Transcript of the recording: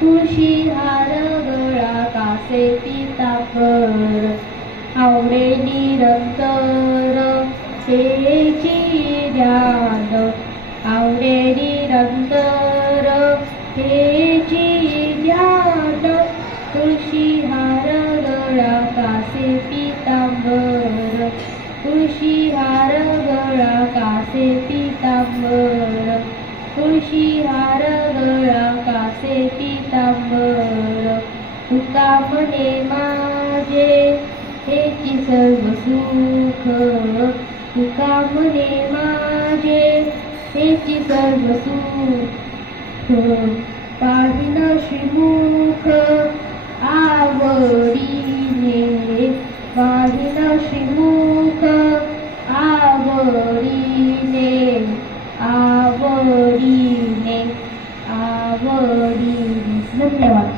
तुळशी हार गळा कासे पितांबर आवडे निरंतर हेची ध्यान आवडे निरंतर हेची ध्यान तुळशी हार गळा कासे पितांबर तुळशी हार गळा कासे पितांबर तुळशी हार गळा कासे पितांबर तुका म्हणे माझे हेची सर्व सुख तुका म्हणे माझे हेची सर्व सुख पाहिन श्रीमुख आवडीने पाहिन श्रीमुख